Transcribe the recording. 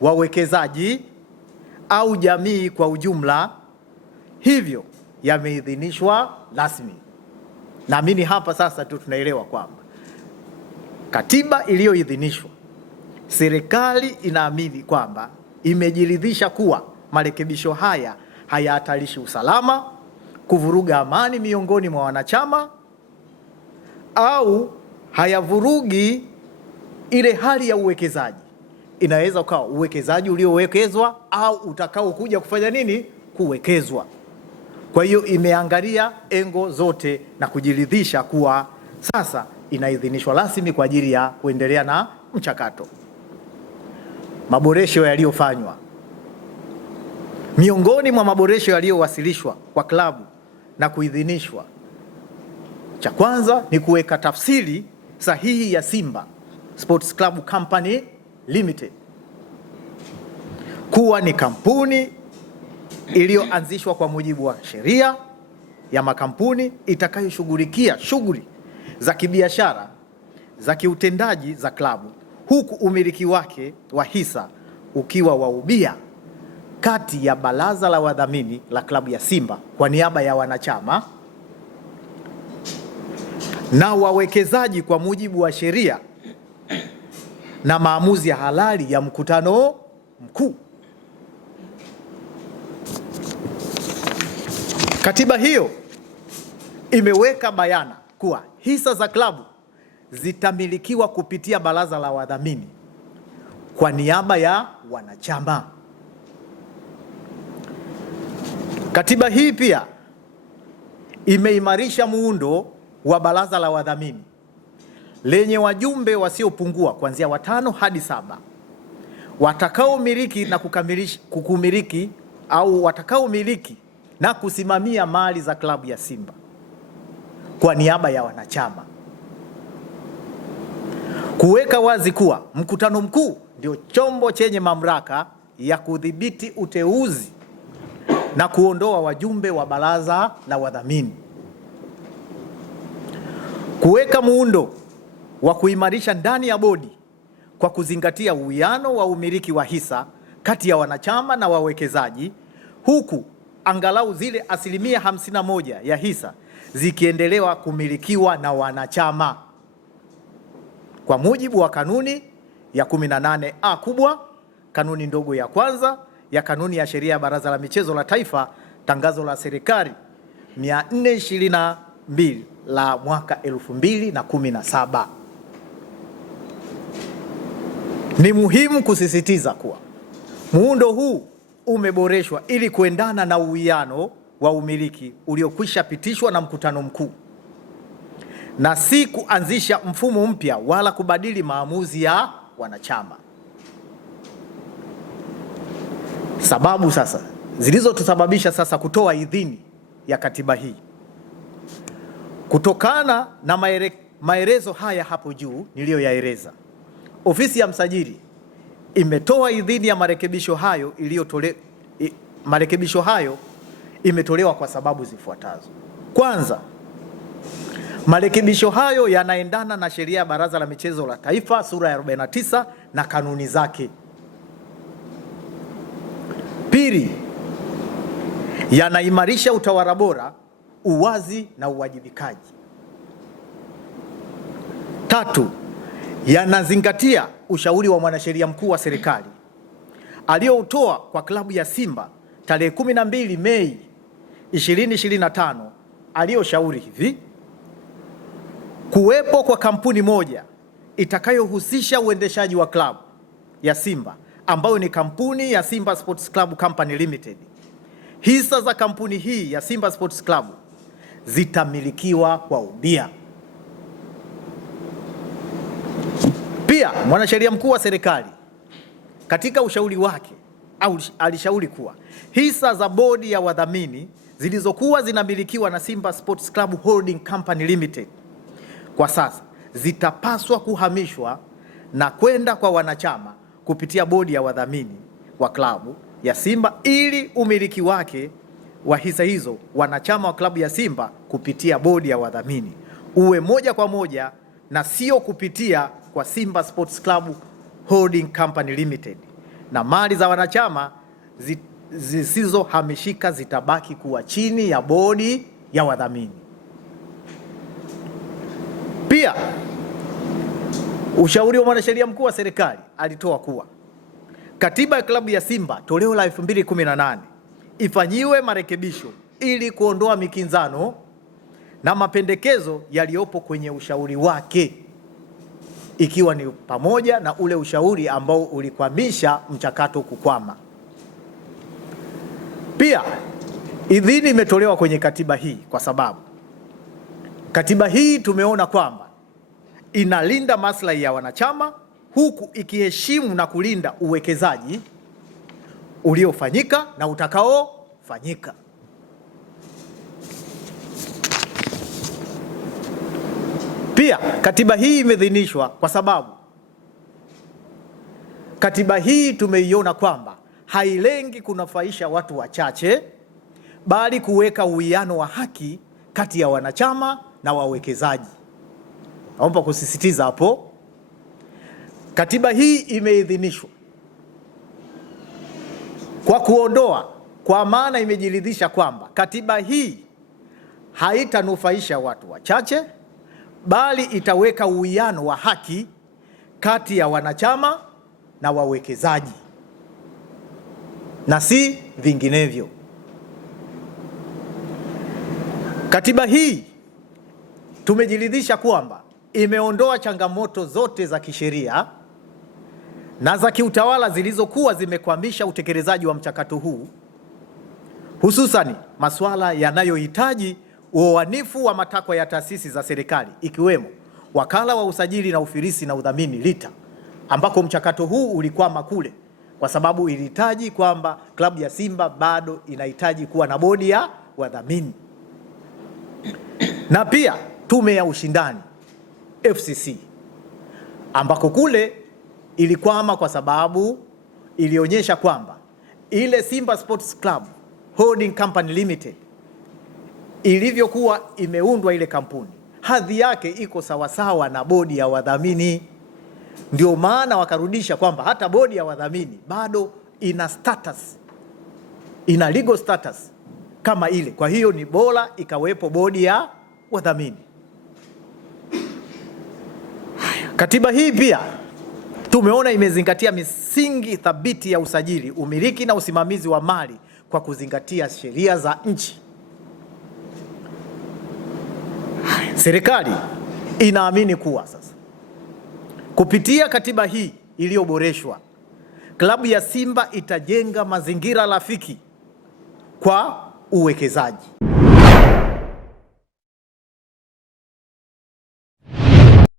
wawekezaji au jamii kwa ujumla, hivyo yameidhinishwa rasmi. Naamini hapa sasa tu tunaelewa kwamba katiba iliyoidhinishwa, serikali inaamini kwamba imejiridhisha kuwa marekebisho haya hayahatarishi usalama, kuvuruga amani miongoni mwa wanachama au hayavurugi ile hali ya uwekezaji. Inaweza ukawa uwekezaji uliowekezwa au utakao kuja kufanya nini, kuwekezwa. Kwa hiyo imeangalia engo zote na kujiridhisha kuwa sasa inaidhinishwa rasmi kwa ajili ya kuendelea na mchakato. Maboresho yaliyofanywa. Miongoni mwa maboresho yaliyowasilishwa kwa klabu na kuidhinishwa, cha kwanza ni kuweka tafsiri sahihi ya Simba Sports Club Company Limited kuwa ni kampuni iliyoanzishwa kwa mujibu wa sheria ya makampuni itakayoshughulikia shughuli za kibiashara za kiutendaji za klabu, huku umiliki wake wa hisa ukiwa wa ubia kati ya baraza la wadhamini la klabu ya Simba kwa niaba ya wanachama na wawekezaji kwa mujibu wa sheria na maamuzi ya halali ya mkutano mkuu. Katiba hiyo imeweka bayana kuwa hisa za klabu zitamilikiwa kupitia baraza la wadhamini kwa niaba ya wanachama. Katiba hii pia imeimarisha muundo wa baraza la wadhamini lenye wajumbe wasiopungua kuanzia 5 hadi 7 watakaomiliki na kukumiliki au watakaomiliki na kusimamia mali za klabu ya Simba kwa niaba ya wanachama. Kuweka wazi kuwa mkutano mkuu ndio chombo chenye mamlaka ya kudhibiti uteuzi na kuondoa wajumbe wa baraza la wadhamini. Kuweka muundo wa kuimarisha ndani ya bodi kwa kuzingatia uwiano wa umiliki wa hisa kati ya wanachama na wawekezaji, huku angalau zile 51% ya hisa zikiendelewa kumilikiwa na wanachama kwa mujibu wa kanuni ya 18A kubwa, kanuni ndogo ya kwanza ya kanuni ya sheria ya Baraza la Michezo la Taifa, tangazo la serikali 422 la mwaka 2017. Ni muhimu kusisitiza kuwa muundo huu umeboreshwa ili kuendana na uwiano wa umiliki uliokwisha pitishwa na mkutano mkuu na si kuanzisha mfumo mpya wala kubadili maamuzi ya wanachama. Sababu sasa zilizotusababisha sasa kutoa idhini ya katiba hii. Kutokana na maelezo haya hapo juu niliyoyaeleza, ofisi ya msajili imetoa idhini ya marekebisho hayo marekebisho hayo imetolewa kwa sababu zifuatazo. Kwanza, marekebisho hayo yanaendana na sheria ya Baraza la Michezo la Taifa sura ya 49 na kanuni zake. Pili, yanaimarisha utawala bora, uwazi na uwajibikaji. Tatu, yanazingatia ushauri wa mwanasheria mkuu wa serikali aliyoutoa kwa klabu ya Simba tarehe 12 Mei 2025, aliyoshauri hivi: kuwepo kwa kampuni moja itakayohusisha uendeshaji wa klabu ya Simba ambayo ni kampuni ya Simba Sports Club Company Limited. Hisa za kampuni hii ya Simba Sports Club zitamilikiwa kwa ubia. Pia mwanasheria mkuu wa serikali katika ushauri wake alishauri kuwa hisa za bodi ya wadhamini zilizokuwa zinamilikiwa na Simba Sports Club Holding Company Limited kwa sasa zitapaswa kuhamishwa na kwenda kwa wanachama kupitia bodi ya wadhamini wa klabu ya Simba ili umiliki wake wa hisa hizo wanachama wa klabu ya Simba kupitia bodi ya wadhamini uwe moja kwa moja na sio kupitia kwa Simba Sports Club Holding Company Limited, na mali za wanachama zisizohamishika zitabaki kuwa chini ya bodi ya wadhamini. Pia ushauri wa mwanasheria mkuu wa serikali alitoa kuwa katiba ya klabu ya Simba toleo la 2018 ifanyiwe marekebisho ili kuondoa mikinzano na mapendekezo yaliyopo kwenye ushauri wake, ikiwa ni pamoja na ule ushauri ambao ulikwamisha mchakato kukwama. Pia idhini imetolewa kwenye katiba hii kwa sababu katiba hii tumeona kwamba inalinda maslahi ya wanachama huku ikiheshimu na kulinda uwekezaji uliofanyika na utakaofanyika. Pia katiba hii imeidhinishwa kwa sababu katiba hii tumeiona kwamba hailengi kunufaisha watu wachache, bali kuweka uwiano wa haki kati ya wanachama na wawekezaji. Naomba kusisitiza hapo, katiba hii imeidhinishwa kwa kuondoa, kwa maana imejiridhisha kwamba katiba hii haitanufaisha watu wachache, bali itaweka uwiano wa haki kati ya wanachama na wawekezaji na si vinginevyo. Katiba hii tumejiridhisha kwamba imeondoa changamoto zote za kisheria na za kiutawala zilizokuwa zimekwamisha utekelezaji wa mchakato huu, hususani masuala yanayohitaji uoanifu wa matakwa ya taasisi za serikali ikiwemo Wakala wa Usajili na Ufilisi na Udhamini LITA, ambako mchakato huu ulikwama kule kwa sababu ilihitaji kwamba klabu ya Simba bado inahitaji kuwa na bodi ya wadhamini, na pia Tume ya Ushindani FCC, ambako kule ilikwama kwa sababu ilionyesha kwamba ile Simba Sports Club Holding Company Limited ilivyokuwa imeundwa ile kampuni, hadhi yake iko sawasawa na bodi ya wadhamini. Ndio maana wakarudisha kwamba hata bodi ya wadhamini bado ina status, ina legal status kama ile. Kwa hiyo ni bora ikawepo bodi ya wadhamini. Katiba hii pia tumeona imezingatia misingi thabiti ya usajili, umiliki na usimamizi wa mali kwa kuzingatia sheria za nchi. Serikali inaamini kuwa sasa kupitia katiba hii iliyoboreshwa, klabu ya Simba itajenga mazingira rafiki kwa uwekezaji.